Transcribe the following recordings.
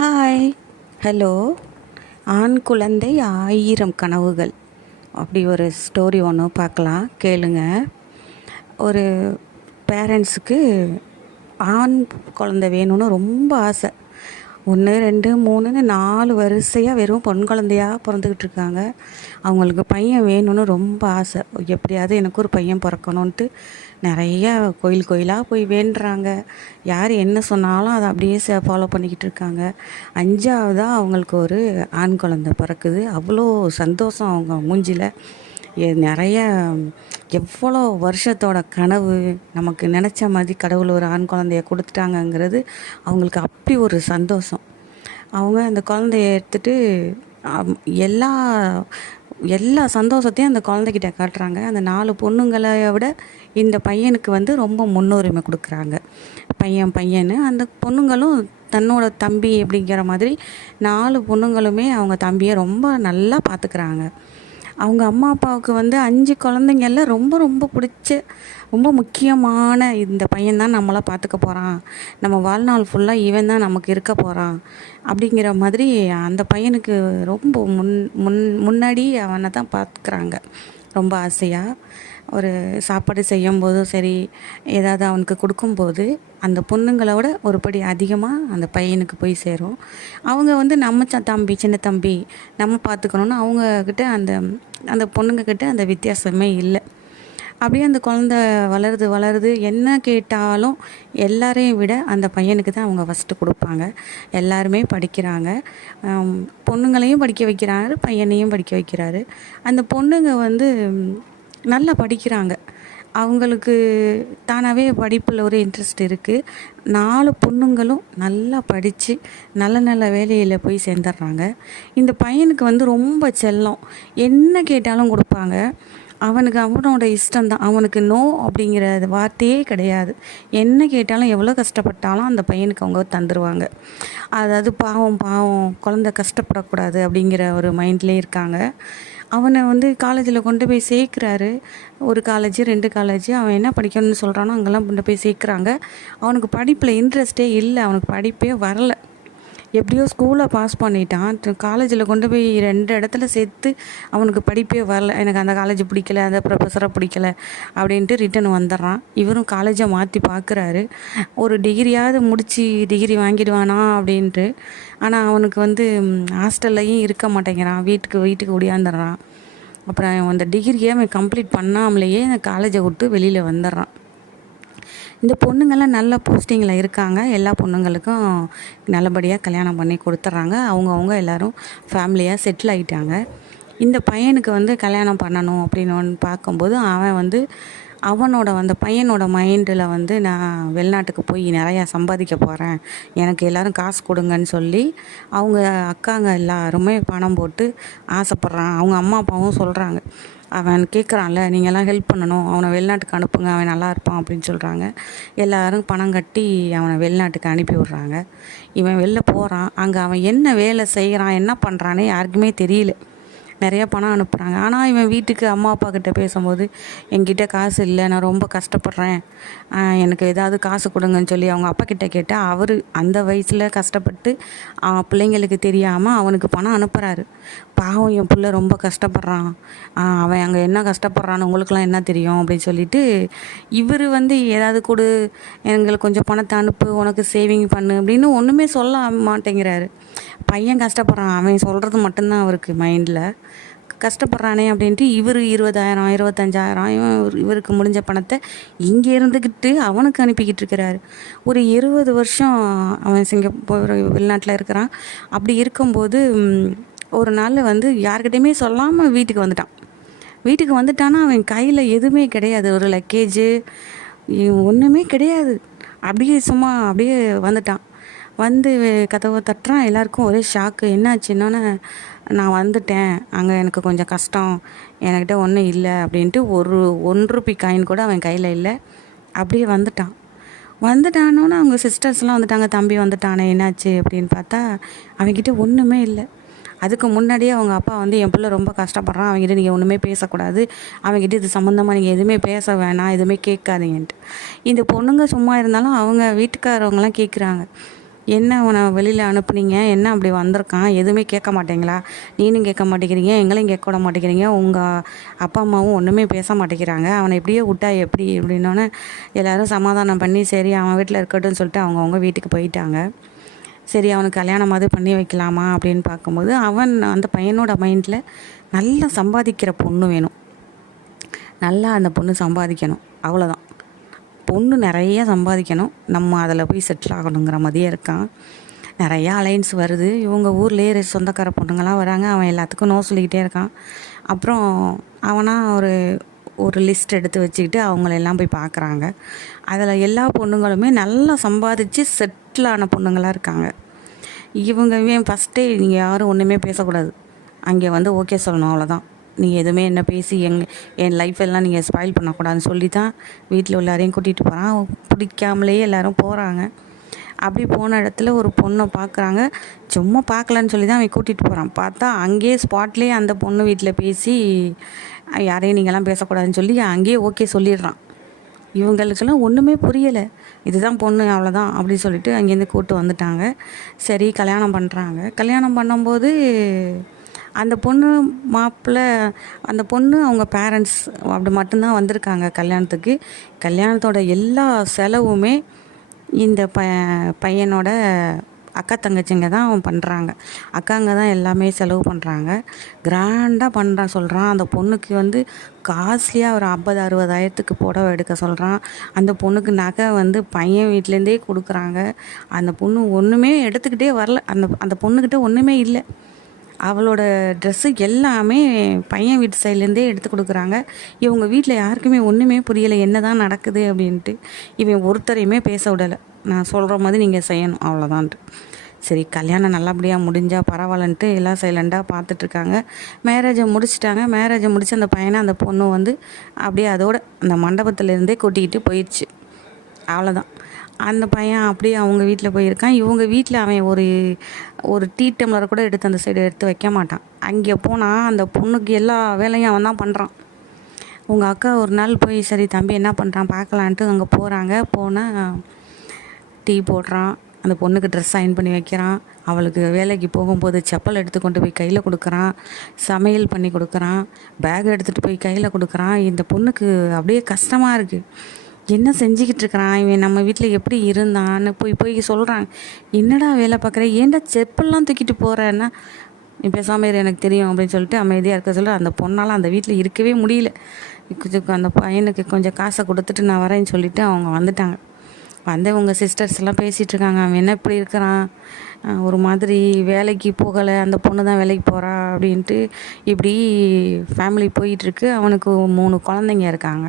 Hi, hello. ஆண் குழந்தை ஆயிரம் கனவுகள் அப்படி ஒரு ஸ்டோரி ஒன்று பார்க்கலாம், கேளுங்க. ஒரு பேரண்ட்ஸுக்கு ஆண் குழந்தை வேணும்னு ரொம்ப ஆசை. 1 2 3ன்னு 4 வரிசையாக வெறும் பொன் குழந்தையாக பிறந்துக்கிட்டு இருக்காங்க. அவங்களுக்கு பையன் வேணும்னு ரொம்ப ஆசை. எப்படியாவது எனக்கு ஒரு பையன் பிறக்கணுன்ட்டு நிறையா கோயில் கோயிலாக போய் வேண்டுறாங்க. யார் என்ன சொன்னாலும் அதை அப்படியே ஃபாலோ பண்ணிக்கிட்டு இருக்காங்க. 5ஆவதாக அவங்களுக்கு ஒரு ஆண் குழந்தை பிறக்குது. அவ்வளோ சந்தோஷம் அவங்க மூஞ்சியில். நிறைய எவ்வளோ வருஷத்தோட கனவு, நமக்கு நினச்ச மாதிரி கடவுள் ஒரு ஆண் குழந்தைய கொடுத்துட்டாங்கங்கிறது அவங்களுக்கு அப்படி ஒரு சந்தோஷம். அவங்க அந்த குழந்தைய எடுத்துகிட்டு எல்லா எல்லா சந்தோஷத்தையும் அந்த குழந்தைகிட்ட காட்டுறாங்க. அந்த 4 பொண்ணுங்களை விட இந்த பையனுக்கு ரொம்ப முன்னுரிமை கொடுக்குறாங்க. பையன்னு அந்த பொண்ணுங்களும் தன்னோட தம்பி அப்படிங்கிற மாதிரி 4 பொண்ணுங்களுமே அவங்க தம்பியை ரொம்ப நல்லா பார்த்துக்கிறாங்க. அவங்க அம்மா அப்பாவுக்கு 5 குழந்தைங்கள ரொம்ப ரொம்ப பிடிச்ச, ரொம்ப முக்கியமான இந்த பையன் தான் நம்மளை பார்த்துக்க போகிறான், நம்ம வாழ்நாள் ஃபுல்லாக இவன் தான் நமக்கு இருக்க போகிறான் அப்படிங்கிற மாதிரி அந்த பையனுக்கு ரொம்ப முன்னாடி அவனை தான் பார்த்துக்கிறாங்க ரொம்ப ஆசையாக. ஒரு சாப்பாடு செய்யும்போதும் சரி, ஏதாவது அவனுக்கு கொடுக்கும்போது அந்த பொண்ணுங்களோட ஒரு படி அதிகமாக அந்த பையனுக்கு போய் சேரும். அவங்க நம்ம தம்பி, சின்ன தம்பி நம்ம பார்த்துக்கணுன்னு அவங்கக்கிட்ட அந்த பொண்ணுங்கக்கிட்ட அந்த வித்தியாசமே இல்லை. அப்படியே அந்த குழந்த வளருது. என்ன கேட்டாலும் எல்லாரையும் விட அந்த பையனுக்கு தான் அவங்க ஃபஸ்ட்டு கொடுப்பாங்க. எல்லாருமே படிக்கிறாங்க. பொண்ணுங்களையும் படிக்க வைக்கிறாரு, பையனையும் படிக்க வைக்கிறாரு. அந்த பொண்ணுங்க நல்லா படிக்கிறாங்க. அவங்களுக்கு தானாகவே படிப்பில் ஒரு இன்ட்ரெஸ்ட் இருக்குது. 4 பொண்ணுங்களும் நல்லா படித்து நல்ல நல்ல வேலையில் போய் சேர்ந்துடுறாங்க. இந்த பையனுக்கு ரொம்ப செல்லம். என்ன கேட்டாலும் கொடுப்பாங்க. அவனோட இஷ்டம்தான். அவனுக்கு நோ அப்படிங்கிற வார்த்தையே கிடையாது. என்ன கேட்டாலும் எவ்வளோ கஷ்டப்பட்டாலும் அந்த பையனுக்கு அவங்க தந்துடுவாங்க. அதாவது பாவம் குழந்தை கஷ்டப்படக்கூடாது அப்படிங்கிற ஒரு மைண்ட்லேயே இருக்காங்க. அவனை காலேஜில் கொண்டு போய் சேர்க்குறாரு. 1 காலேஜ் 2 காலேஜ் அவன் என்ன படிக்கணும்னு சொல்கிறானோ அங்கெல்லாம் கொண்டு போய் சேர்க்குறாங்க. அவனுக்கு படிப்பில் இன்ட்ரெஸ்ட்டே இல்லை, அவனுக்கு படிப்பே வரல. எப்படியோ ஸ்கூலை பாஸ் பண்ணிட்டான். காலேஜில் கொண்டு போய் 2 இடத்துல சேர்த்து அவனுக்கு படிப்பே வரல. எனக்கு அந்த காலேஜ் பிடிக்கல, அந்த ப்ரொஃபஸரை பிடிக்கல அப்படின்ட்டு ரிட்டன் வந்துடுறான். இவரும் காலேஜை மாற்றி பார்க்குறாரு, ஒரு டிகிரியாவது முடித்து டிகிரி வாங்கிடுவானா அப்படின்ட்டு. ஆனால் அவனுக்கு ஹாஸ்டல்லையும் இருக்க மாட்டேங்கிறான், வீட்டுக்கு ஓடியாந்துடுறான். அப்புறம் அந்த டிகிரியை அவன் கம்ப்ளீட் பண்ணாமலேயே அந்த காலேஜை விட்டு வெளியில் வந்துடுறான். இந்த பொண்ணுங்கள்லாம் நல்ல போஸ்டிங்கில் இருக்காங்க. எல்லா பொண்ணுங்களுக்கும் நல்லபடியாக கல்யாணம் பண்ணி கொடுத்துட்றாங்க. அவங்கவுங்க எல்லோரும் ஃபேமிலியாக செட்டில் ஆகிட்டாங்க. இந்த பையனுக்கு கல்யாணம் பண்ணணும் அப்படின்னு பார்க்கும்போது அவன் அந்த பையனோட மைண்டில் நான் வெளிநாட்டுக்கு போய் நிறையா சம்பாதிக்க போகிறேன், எனக்கு எல்லோரும் காசு கொடுங்கன்னு சொல்லி அவங்க அக்காங்க எல்லாருமே பணம் போட்டு ஆசைப்பட்றான். அவங்க அம்மா அப்பாவும் சொல்கிறாங்க, அவன் கேட்குறான்ல, நீங்கள்லாம் ஹெல்ப் பண்ணணும், அவனை வெளிநாட்டுக்கு அனுப்புங்க, அவன் நல்லா இருப்பான் அப்படின்னு சொல்கிறாங்க. எல்லோரும் பணம் கட்டி அவனை வெளிநாட்டுக்கு அனுப்பி விட்றாங்க. இவன் வெளில போகிறான். அங்கே அவன் என்ன வேலை செய்கிறான், என்ன பண்ணுறானே யாருக்குமே தெரியல. நிறையா பணம் அனுப்புகிறாங்க. ஆனால் இவன் வீட்டுக்கு அம்மா அப்பா கிட்டே பேசும்போது, என்கிட்ட காசு இல்லை, நான் ரொம்ப கஷ்டப்படுறேன், எனக்கு ஏதாவது காசு கொடுங்கன்னு சொல்லி அவங்க அப்பா கிட்டே கேட்டால் அவர் அந்த வயசில் கஷ்டப்பட்டு பிள்ளைங்களுக்கு தெரியாமல் அவனுக்கு பணம் அனுப்புகிறாரு. பாவம், என் பிள்ளை ரொம்ப கஷ்டப்படுறான், அவன் அங்கே என்ன கஷ்டப்படுறான்னு உங்களுக்குலாம் என்ன தெரியும் அப்படின்னு சொல்லிட்டு இவர் ஏதாவது கொடு, எங்களுக்கு கொஞ்சம் பணத்தை அனுப்பு, உனக்கு சேவிங் பண்ணு அப்படின்னு ஒன்றுமே சொல்ல மாட்டேங்கிறாரு. பையன் கஷ்டப்படுறான், அவன் சொல்கிறது மட்டும்தான் அவருக்கு மைண்டில். கஷ்டப்படுறானே அப்படின்ட்டு இவர் 20,000 25,000 இவருக்கு முடிஞ்ச பணத்தை இங்கே இருந்துக்கிட்டு அவனுக்கு அனுப்பிக்கிட்டு இருக்கிறாரு. ஒரு 20 வருஷம் அவன் சிங்கப்பூர் வெளிநாட்டில் இருக்கிறான். அப்படி இருக்கும்போது ஒரு நாள் யார்கிட்டையுமே சொல்லாமல் வீட்டுக்கு வந்துட்டான்னா அவன் கையில் எதுவுமே கிடையாது, ஒரு லக்கேஜு ஒன்றுமே கிடையாது. அப்படியே வந்துட்டான். கதவை தட்டுறான். எல்லாருக்கும் ஒரே ஷாக்கு. என்னாச்சுன்னொன்னே, நான் வந்துட்டேன், அங்கே எனக்கு கொஞ்சம் கஷ்டம், என்கிட்ட ஒன்றும் இல்லை அப்படின்ட்டு ஒரு ₹1 காயின் கூட அவன் கையில் இல்லை. அப்படியே வந்துட்டானோன்னு அவங்க சிஸ்டர்ஸ்லாம் வந்துட்டாங்க. தம்பி வந்துட்டானே, என்னாச்சு அப்படின்னு பார்த்தா அவன்கிட்ட ஒன்றுமே இல்லை. அதுக்கு முன்னாடியே அவங்க அப்பா என் பிள்ளை ரொம்ப கஷ்டப்படுறான், அவங்ககிட்ட நீங்கள் ஒன்றுமே பேசக்கூடாது, அவங்ககிட்ட இது சம்மந்தமாக நீங்கள் எதுவுமே பேச வேணாம், எதுவுமே கேட்காதீங்கன்ட்டு. இந்த பொண்ணுங்க சும்மா இருந்தாலும் அவங்க வீட்டுக்காரவங்களாம் கேட்குறாங்க, என்ன அவனை வெளியில் அனுப்புனீங்க, என்ன அப்படி வந்திருக்கான், எதுவுமே கேட்க மாட்டீங்களா, நீனும் கேட்க மாட்டேங்கிறீங்க, எங்களையும் கேட்க விட மாட்டேங்கிறீங்க, உங்கள் அப்பா அம்மாவும் ஒன்றுமே பேச மாட்டேங்கிறாங்க, அவனை இப்படியே விட்டா எப்படி அப்படின்னோடனே எல்லோரும் சமாதானம் பண்ணி சரி அவன் வீட்டில் இருக்கட்டும்னு சொல்லிட்டு அவங்கவுங்க வீட்டுக்கு போயிட்டாங்க. சரி அவனுக்கு கல்யாணமாவது பண்ணி வைக்கலாமா அப்படின்னு பார்க்கும்போது அவன் அந்த பையனோட மைண்டில் நல்லா சம்பாதிக்கிற பொண்ணு வேணும், நல்லா அந்த பொண்ணு சம்பாதிக்கணும், அவ்வளோதான். பொண்ணு நிறைய சம்பாதிக்கணும், நம்ம அதில் போய் செட்டில் ஆகணுங்கிற மாதிரியே இருக்கான். நிறையா அலைன்ஸ் வருது, இவங்க ஊர்லேயே சொந்தக்கார பொண்ணுங்கள்லாம் வராங்க, அவன் எல்லாத்துக்கும் நோ சொல்லிக்கிட்டே இருக்கான். அப்புறம் அவனாக ஒரு லிஸ்ட் எடுத்து வச்சுக்கிட்டு அவங்களெல்லாம் போய் பார்க்குறாங்க. அதில் எல்லா பொண்ணுங்களுமே நல்லா சம்பாதிச்சு செட்டில் ஆன பொண்ணுங்களாக இருக்காங்க. இவன் ஃபஸ்ட்டே நீங்கள் யாரும் ஒன்றுமே பேசக்கூடாது, அங்கே வந்து ஓகே சொல்லணும், அவ்வளோதான். நீங்கள் எதுவுமே என்ன பேசி என் லைஃப்பெல்லாம் நீங்கள் ஸ்பாயில் பண்ணக்கூடாதுன்னு சொல்லி தான் வீட்டில் எல்லாரையும் கூட்டிகிட்டு போகிறான். பிடிக்காமலேயே எல்லோரும் போகிறாங்க. அப்படி போன இடத்துல ஒரு பொண்ணை பார்க்குறாங்க, சும்மா பார்க்கலான்னு சொல்லி தான் அவன் கூட்டிகிட்டு போகிறான். பார்த்தா அங்கேயே ஸ்பாட்லேயே அந்த பொண்ணு வீட்டில் பேசி யாரையும் நீங்கள்லாம் பேசக்கூடாதுன்னு சொல்லி அங்கேயே ஓகே சொல்லிடுறான். இவங்களுக்கெல்லாம் ஒன்றுமே புரியலை, இதுதான் பொண்ணு அவ்வளோதான் அப்படி சொல்லிட்டு அங்கேருந்து கூப்பிட்டு வந்துட்டாங்க. சரி கல்யாணம் பண்ணுறாங்க. கல்யாணம் பண்ணும்போது அந்த பொண்ணு மாப்பிள்ளை, அந்த பொண்ணு அவங்க பேரண்ட்ஸ் அப்படி மட்டும்தான் வந்திருக்காங்க கல்யாணத்துக்கு. கல்யாணத்தோட எல்லா செலவுமே இந்த பையனோட அக்கா தங்கச்சிங்க தான் பண்ணுறாங்க. அக்காங்க தான் எல்லாமே செலவு பண்ணுறாங்க, கிராண்டாக பண்ணுறான். சொல்கிறான் அந்த பொண்ணுக்கு வந்து காஸ்ட்லியாக ஒரு 50-60 புடவை எடுக்க சொல்கிறான். அந்த பொண்ணுக்கு நகை வந்து பையன் வீட்டிலேருந்தே கொடுக்குறாங்க. அந்த பொண்ணு ஒன்றுமே எடுத்துக்கிட்டே வரல, அந்த பொண்ணுக்கிட்ட ஒன்றுமே இல்லை. அவளோட ட்ரெஸ்ஸு எல்லாமே பையன் வீட்டு சைட்லேருந்தே எடுத்து கொடுக்குறாங்க. இவங்க வீட்டில் யாருக்குமே ஒன்றுமே புரியலை என்ன தான் நடக்குது அப்படின்ட்டு. இவன் ஒருத்தரையுமே பேச விடலை, நான் சொல்கிற மாதிரி நீங்கள் செய்யணும் அவ்வளோதான்ட்டு. சரி கல்யாணம் நல்லபடியாக முடிஞ்சால் பரவாயில்லன்ட்டு எல்லாம் சைலண்டாக பார்த்துட்ருக்காங்க. மேரேஜை முடிச்சிட்டாங்க. மேரேஜை முடித்து அந்த பையனை அந்த பொண்ணு வந்து அப்படியே அதோட அந்த மண்டபத்துலேருந்தே கூட்டிக்கிட்டு போயிடுச்சு, அவ்வளோதான். அந்த பையன் அப்படியே அவங்க வீட்டில் போயிருக்கான். இவங்க வீட்டில் அவன் ஒரு டீ டம்ளர் கூட எடுத்து அந்த சைடு எடுத்து வைக்க மாட்டான். அங்கே போனால் அந்த பொண்ணுக்கு எல்லா வேலையும் அவன் தான் பண்ணுறான். உங்கள் அக்கா ஒரு நாள் போய் சரி தம்பி என்ன பண்ணுறான் பார்க்கலான்ட்டு அங்கே போகிறாங்க. போனால் டீ போடுறான், அந்த பொண்ணுக்கு ட்ரெஸ் அயன் பண்ணி வைக்கிறான், அவளுக்கு வேலைக்கு போகும்போது செப்பல் எடுத்து கொண்டு போய் கையில் கொடுக்குறான், சமையல் பண்ணி கொடுக்குறான், பேக் எடுத்துகிட்டு போய் கையில் கொடுக்குறான். இந்த பொண்ணுக்கு அப்படியே கஷ்டமாக இருக்குது, என்ன செஞ்சுக்கிட்டு இருக்கிறான் இவன், நம்ம வீட்டில் எப்படி இருந்தான்னு போய் சொல்கிறாங்க. என்னடா வேலை பார்க்குற, ஏன்டா செப்பல்லாம் தூக்கிட்டு போகிறேன்னா, நீ பேசாமல் இரு எனக்கு தெரியும் அப்படின்னு சொல்லிட்டு அமைதியாக இருக்க சொல்ல அந்த பொண்ணால் அந்த வீட்டில் இருக்கவே முடியல. கொஞ்சம் அந்த பையனுக்கு கொஞ்சம் காசை கொடுத்துட்டு நான் வரேன்னு சொல்லிவிட்டு அவங்க வந்துட்டாங்க. வந்து உங்கள் சிஸ்டர்ஸ் எல்லாம் பேசிகிட்டு இருக்காங்க, அவன் என்ன இப்படி இருக்கிறான், ஒரு மாதிரி வேலைக்கு போகலை, அந்த பொண்ணு தான் வேலைக்கு போகிறா அப்படின்ட்டு இப்படி ஃபேமிலி போயிட்டுருக்கு. அவனுக்கு 3 குழந்தைங்க இருக்காங்க.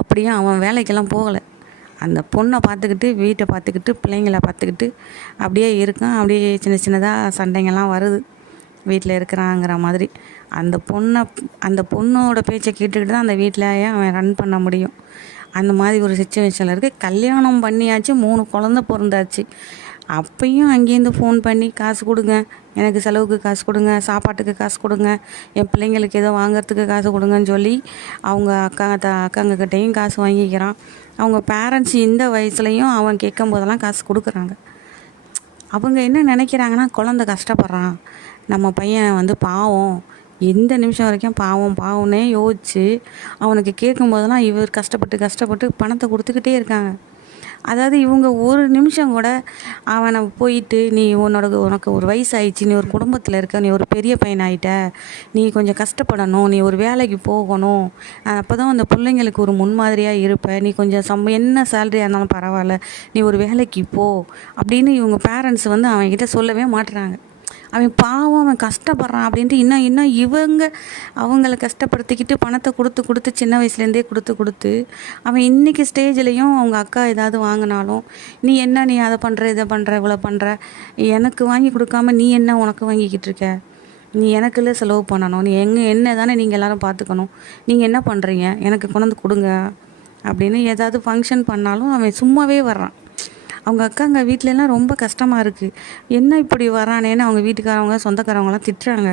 அப்படியே அவன் வேலைக்கெல்லாம் போகலை, அந்த பொண்ணை பார்த்துக்கிட்டு வீட்டை பார்த்துக்கிட்டு பிள்ளைங்கள பார்த்துக்கிட்டு அப்படியே இருக்கான். அப்படியே சின்ன சின்னதாக சண்டைங்கள்லாம் வருது வீட்டில் இருக்கிறாங்கிற மாதிரி. அந்த பொண்ணோட பேச்சை கேட்டுக்கிட்டு தான் அந்த வீட்டிலையே அவன் ரன் பண்ண முடியும். அந்த மாதிரி ஒரு சிச்சுவேஷனில் இருக்குது. கல்யாணம் பண்ணியாச்சு, 3 குழந்த பிறந்தாச்சு. அப்பையும் அங்கேருந்து ஃபோன் பண்ணி காசு கொடுங்க, எனக்கு செலவுக்கு காசு கொடுங்க, சாப்பாட்டுக்கு காசு கொடுங்க, என் பிள்ளைங்களுக்கு ஏதோ வாங்கிறதுக்கு காசு கொடுங்கன்னு சொல்லி அவங்க அக்காங்கக்கிட்டேயும் காசு வாங்கிக்கிறான். அவங்க பேரண்ட்ஸ் இந்த வயசுலையும் அவன் கேட்கும் போதெல்லாம் காசு கொடுக்குறாங்க. அவங்க என்ன நினைக்கிறாங்கன்னா, குழந்த கஷ்டப்படுறான், நம்ம பையன் வந்து பாவம், எந்த நிமிஷம் வரைக்கும் பாவம்னே யோசித்து அவனுக்கு கேட்கும்போதெல்லாம் இவர் கஷ்டப்பட்டு பணத்தை கொடுத்துக்கிட்டே இருக்காங்க. அதாவது இவங்க ஒரு நிமிஷம் கூட அவனை போயிட்டு நீ உனக்கு ஒரு வயசு ஆயிடுச்சு, நீ ஒரு குடும்பத்தில் இருக்க, நீ ஒரு பெரிய பையன் ஆகிட்ட, நீ கொஞ்சம் கஷ்டப்படணும், நீ ஒரு வேலைக்கு போகணும், அப்போ தான் அந்த பிள்ளைங்களுக்கு ஒரு முன்மாதிரியாக இருப்ப, நீ கொஞ்சம் என்ன சேலரியாக இருந்தாலும் பரவாயில்ல, நீ ஒரு வேலைக்கு போ அப்படின்னு இவங்க பேரண்ட்ஸ் வந்து அவன்கிட்ட சொல்லவே மாட்டுறாங்க. அவன் பாவம், அவன் கஷ்டப்படுறான் அப்படின்ட்டு இன்னும் இவங்க அவங்கள கஷ்டப்படுத்திக்கிட்டு பணத்தை கொடுத்து சின்ன வயசுலேருந்தே கொடுத்து அவன் இன்றைக்கி ஸ்டேஜ்லேயும் அவங்க அக்கா ஏதாவது வாங்கினாலும் நீ அதை பண்ணுற இதை பண்ணுற இவ்வளோ பண்ணுற, எனக்கு வாங்கி கொடுக்காம நீ என்ன உனக்கு வாங்கிக்கிட்டு இருக்க, நீ எனக்குள்ளே செலவு பண்ணணும், நீ என்ன தானே நீங்கள் எல்லோரும் பார்த்துக்கணும், நீங்கள் என்ன பண்ணுறீங்க, எனக்கு கொண்டாந்து கொடுங்க அப்படின்னு ஏதாவது ஃபங்க்ஷன் பண்ணாலும் அவன் சும்மாவே வர்றான். அவங்க அக்காங்க வீட்லலாம் ரொம்ப கஷ்டமாக இருக்குது. என்ன இப்படி வரானேன்னு அவங்க வீட்டுக்காரவங்க சொந்தக்காரவங்களாம் திட்டுறாங்க.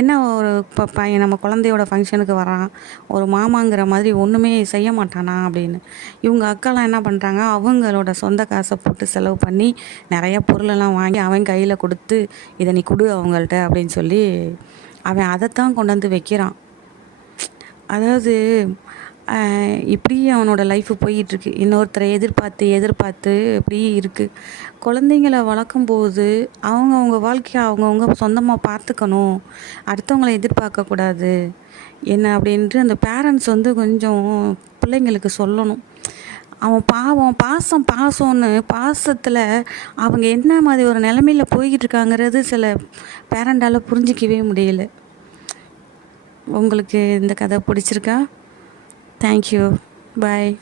என்ன ஒரு பையன் நம்ம குழந்தையோட ஃபங்க்ஷனுக்கு வரான், ஒரு மாமாங்கிற மாதிரி ஒன்றுமே செய்ய மாட்டானா அப்படின்னு. இவங்க அக்காலாம் என்ன பண்ணுறாங்க, அவங்களோட சொந்த காசை போட்டு செலவு பண்ணி நிறைய பொருளெல்லாம் வாங்கி அவன் கையில் கொடுத்து, இதை நீ கொடு அவங்கள்ட்ட அப்படின்னு சொல்லி அவன் அதைத்தான் கொண்டு வந்து வைக்கிறான். அதாவது இப்படி அவனோட லைஃபு போயிட்டுருக்கு. இன்னொருத்தரை எதிர்பார்த்து எதிர்பார்த்து இப்படி இருக்குது. குழந்தைங்கள வளர்க்கும்போது அவங்கவுங்க வாழ்க்கையை அவங்கவுங்க சொந்தமாக பார்த்துக்கணும், அடுத்தவங்கள எதிர்பார்க்கக்கூடாது என்ன அப்படின்ட்டு அந்த பேரண்ட்ஸ் வந்து கொஞ்சம் பிள்ளைங்களுக்கு சொல்லணும். அவன் பாவம் பாசம்னு பாசத்தில் அவங்க என்ன மாதிரி ஒரு நிலமையில் போய்கிட்டு இருக்காங்கிறது சில பேரண்டால் புரிஞ்சிக்கவே முடியல. உங்களுக்கு இந்த கதை பிடிச்சிருக்கா? தேங்க்யூ. பாய்.